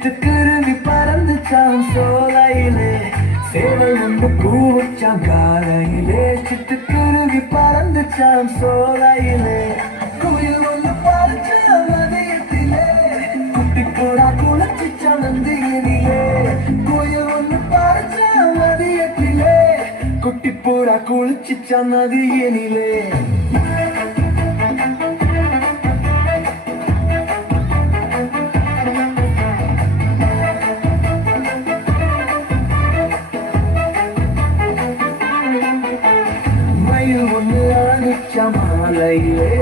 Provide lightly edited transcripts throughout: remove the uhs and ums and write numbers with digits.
சிட்டுக்குருவி பறந்துச்சாம் சோலையிலே, சேவல் ஒன்று கூவுச்சாம் காலையிலே. சிட்டுக்குருவி பறந்துச்சாம் சோலையிலே, குயில் ஒன்று பறந்துச்சாம் மதியத்திலே, குட்டி புறா குளிச்சுச்சாம் நந்தியினிலே. குயில் ஒன்று பறந்துச்சாம் மதியத்திலே, குட்டி புறா குளிச்சுச்சாம் நதியினிலே. மயில் ஒன்று ஆடிச்ச மாலையிலே,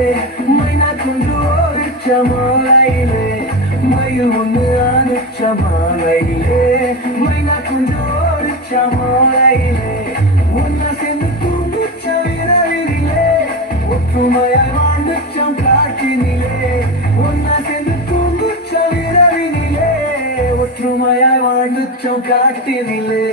மைனா கொண்டு ஓடிச்ச மாலையிலே. மயில் ஒன்று ஆடிச்ச மாலையிலே, மைனா கொண்டு ஓடிச்ச மாலையிலே. ஒன்னா சேர்ந்து தூங்குச்ச இரவினிலே, ஒற்றுமையாய் வாழ்ந்துச்சம் காட்டினிலே. ஒன்னா சேர்ந்து தூங்குச்ச இரவினிலே, ஒற்றுமையாய் வாழ்ந்துச்சம் காட்டினிலே.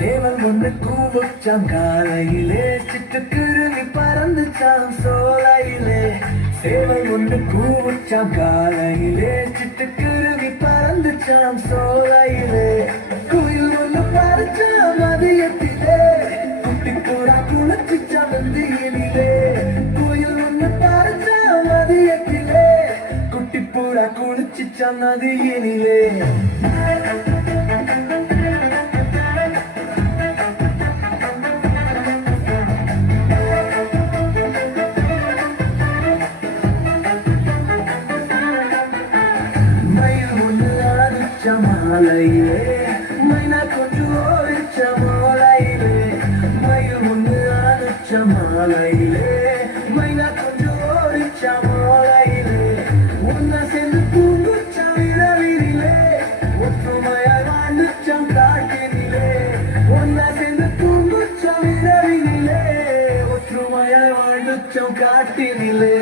சேவல் ஒன்று கூவுச்சாம் காலையிலே, சிட்டுக்குருவி பறந்துச்சாம் சோலையிலே. சேவல் ஒன்று கூவுச்சாம் காலையிலே, சிட்டுக்குருவி பறந்துச்சாம் சோலையிலே. குயில் ஒன்று பறந்துச்சாம் மதியத்திலே, குட்டி புறா குளிச்சுச்சாம் நந்தியினிலே. குயில் ஒன்று பறந்துச்சாம் மதியத்திலே, குட்டி புறா குளிச்சுச்சாம் நதியினிலே. மாலையிலே, மைனா கொண்டு ஓடிச்ச மாலையிலே. மயில் ஒன்று ஆடிச்ச மாலையிலே, மைனா கொண்டு ஓடிச்ச மாலையிலே. ஒன்னா சேர்ந்து தூங்குச்ச இரவினிலே, ஒற்றுமையாய் வாழ்ந்துச்சம் காட்டினிலே. ஒன்னா சேர்ந்து தூங்குச்ச இரவினிலே, ஒற்றுமையாய் வாழ்ந்துச்சம் காட்டினிலே.